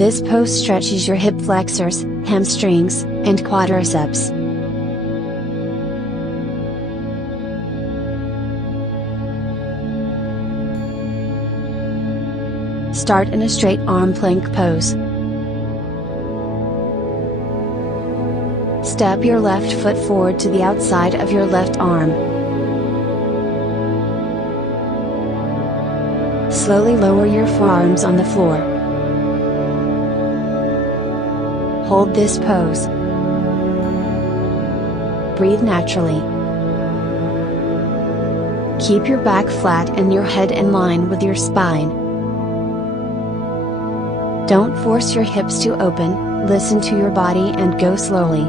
This pose stretches your hip flexors, hamstrings, and quadriceps. Start in a straight arm plank pose. Step your left foot forward to the outside of your left arm. Slowly lower your forearms on the floor. Hold this pose. Breathe naturally. Keep your back flat and your head in line with your spine. Don't force your hips to open, listen to your body and go slowly.